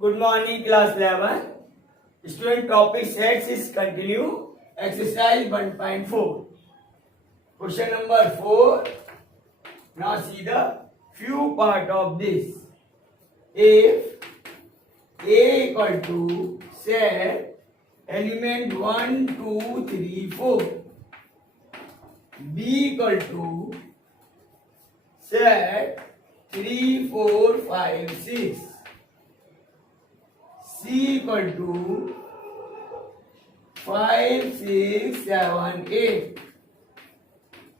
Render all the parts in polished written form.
Good morning, class 11. Student topic sets is continue. Exercise 1.4. Question number 4. Now see the few part of this. If A equal to set element 1, 2, 3, 4. B equal to set 3, 4, 5, 6. C equal to 5, 6, 7, 8.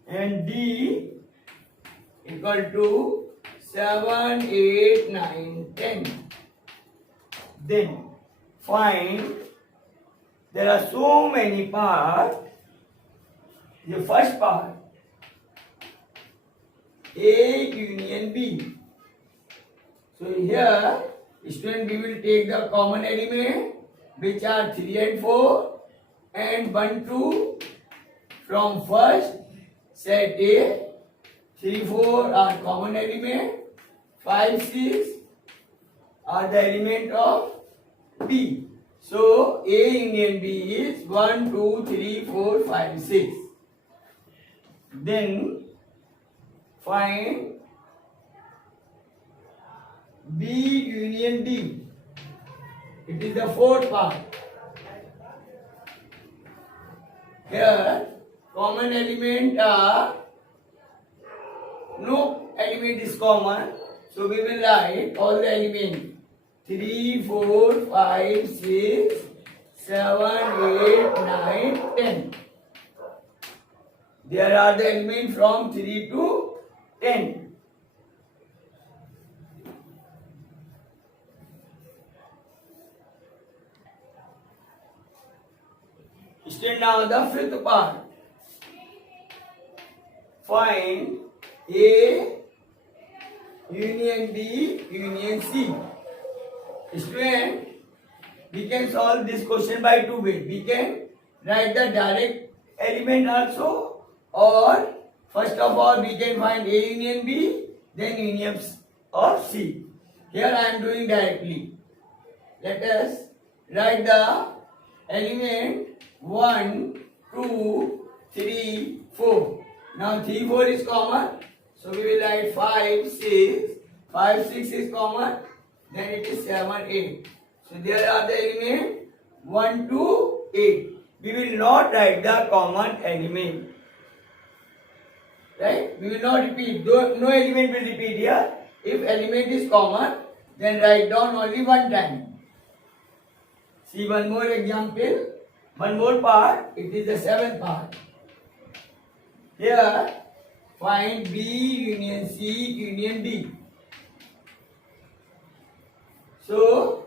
And D equal to 7, 8, 9, 10. Then find, there are so many parts. The first part, A union B. So here, student, we will take the common element which are 3 and 4 and 1, 2 from first set A. 3, 4 are common element. 5, 6 are the element of B. So A union B is 1, 2, 3, 4, 5, 6. Then find B union D. It is the fourth part. Here common element are, no element is common, so we will write all the elements 3, 4, 5, 6, 7, 8, 9, 10. There are the elements from 3 to 10. Student, now the fifth part. Find A union B union C. Student, we can solve this question by two ways. We can write the direct element also, or first of all we can find A union B, then union of C. Here I am doing directly. Let us write the element 1, 2, 3, 4. Now 3, 4 is common, so we will write 5, 6. 5, 6 is common, then it is 7, 8. So there are the elements 1 to 8. We will not write the common element. Right? We will not repeat. No element will repeat here. If element is common, then write down only one time. See one more example. One more part. It is the seventh part. Here, find B union C union D. So,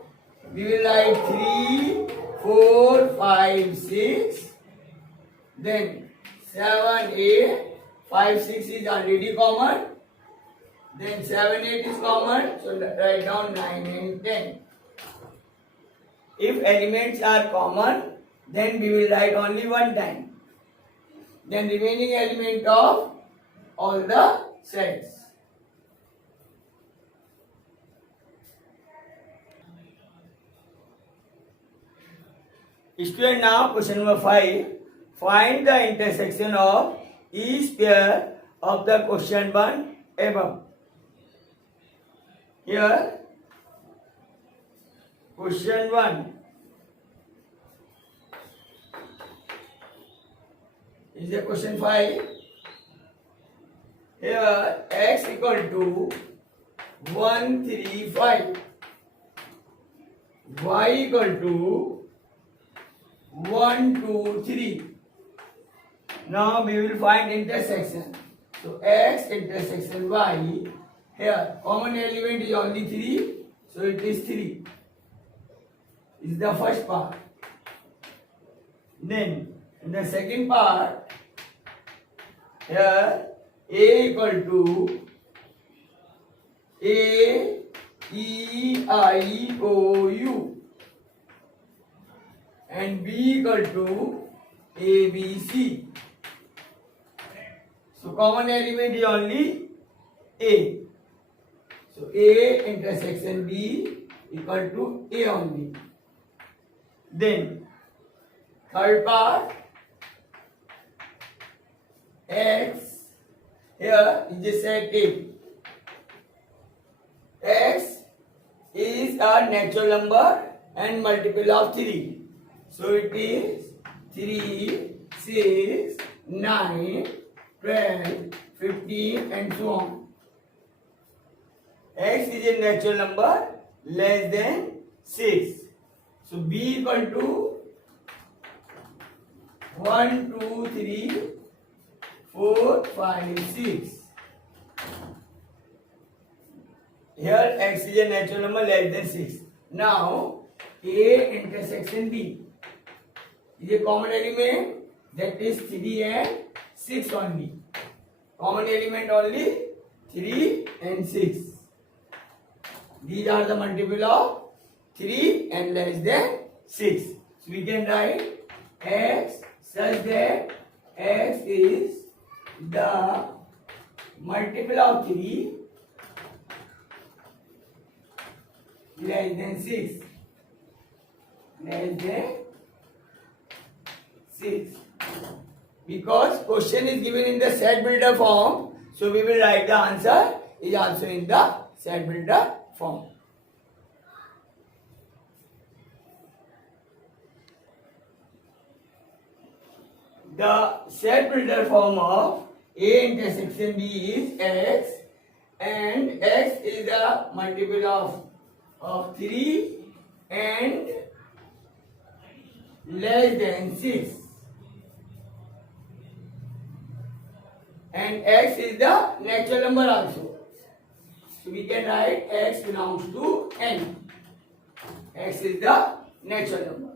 we will write 3, 4, 5, 6. Then 7, 8. 5, 6 is already common. Then 7, 8 is common. So write down 9 and 10. If elements are common, then we will write only one time. Then remaining element of all the sets. Student, now question number 5. Find the intersection of each pair of the question 1 above. Here, question 1 is the question 5. Here, x equal to 1, 3, 5. Y equal to 1, 2, 3. Now we will find intersection. So x intersection y. Here common element is only 3. So it is 3. This is the first part. Then in the second part, here A equal to A, E, I, O, U. And B equal to A, B, C. So common element is only A. So A intersection B equal to A only. Then third part, x, here is the set A. X is a natural number and multiple of 3. So it is 3, 6, 9, 12, 15 and so on. X is a natural number less than 6. So B equal to 1, 2, 3, 4, 5, 6. Here x is a natural number less than 6. Now A intersection B is a common element, that is 3 and 6 only. Common element only 3 and 6. These are the multiple of 3 and less than 6. So we can write x such that x is the multiple of 3 less than 6. Less than 6. Because question is given in the set builder form, so we will write the answer is also in the set builder form. The set builder form of A intersection B is x, and x is the multiple of 3 and less than 6, and x is the natural number also. So we can write x belongs to n. X is the natural number.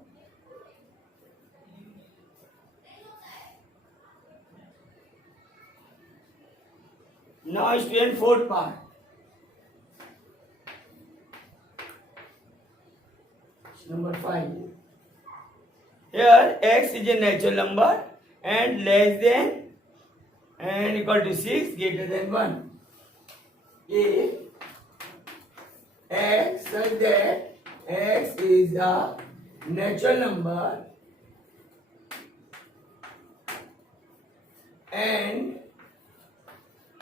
Now student, fourth part. Number 5. Here x is a natural number and less than and equal to 6, greater than 1. If x such that x is a natural number and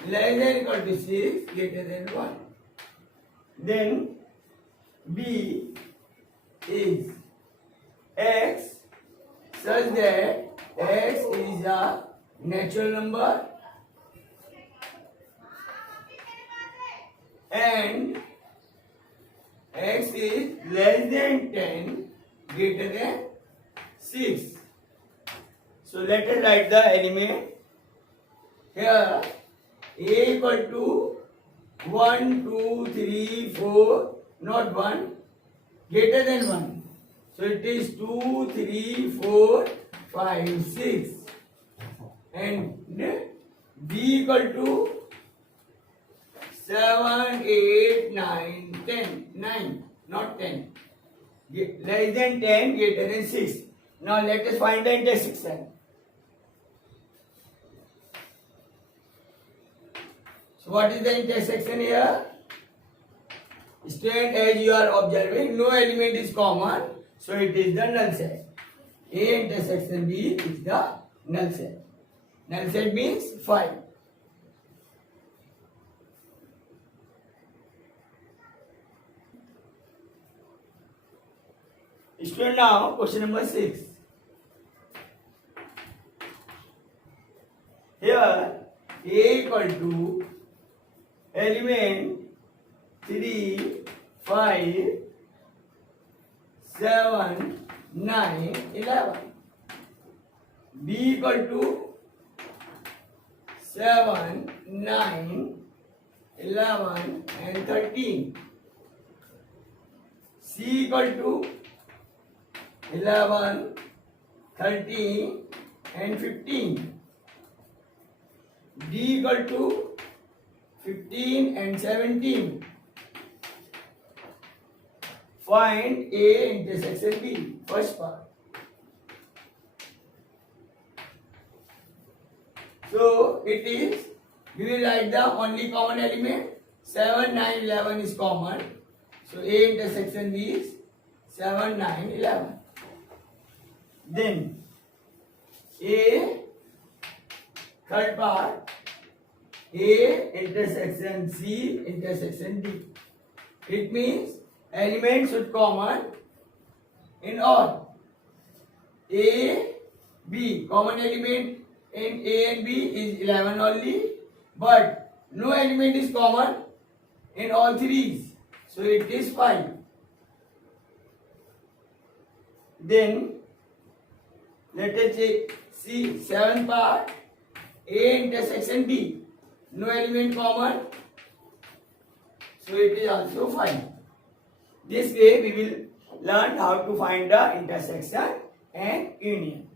less than equal to 6, greater than 1, then B is x such that x is a natural number and x is less than 10, greater than 6. So let us write the element. Here A equal to 1, 2, 3, 4, not 1, greater than 1. So it is 2, 3, 4, 5, 6. And B equal to 7, 8, 9, 10. 9, not 10. Less than 10, greater than 6. Now let us find the intersection. So what is the intersection here? Student, as you are observing, no element is common, so it is the null set. A intersection B is the null set. Null set means 5. Student, now question number 6. Here A equal to element 3, 5, 7, 9, 11. B equal to 7, 9, 11 and 13. C equal to 11, 13 and 15. D equal to 15 and 17. Find A intersection B, first part. So it is, we will write the only common element. 7, 9, 11 is common. So A intersection B is 7, 9, 11. Then A, third part, A intersection C intersection D. It means elements should common in all. A, B, common element in A and B is 11 only, but no element is common in all threes. So it is 5. Then let us see 7th part, A intersection D. No element common, so it is also 5. This way we will learn how to find the intersection and union.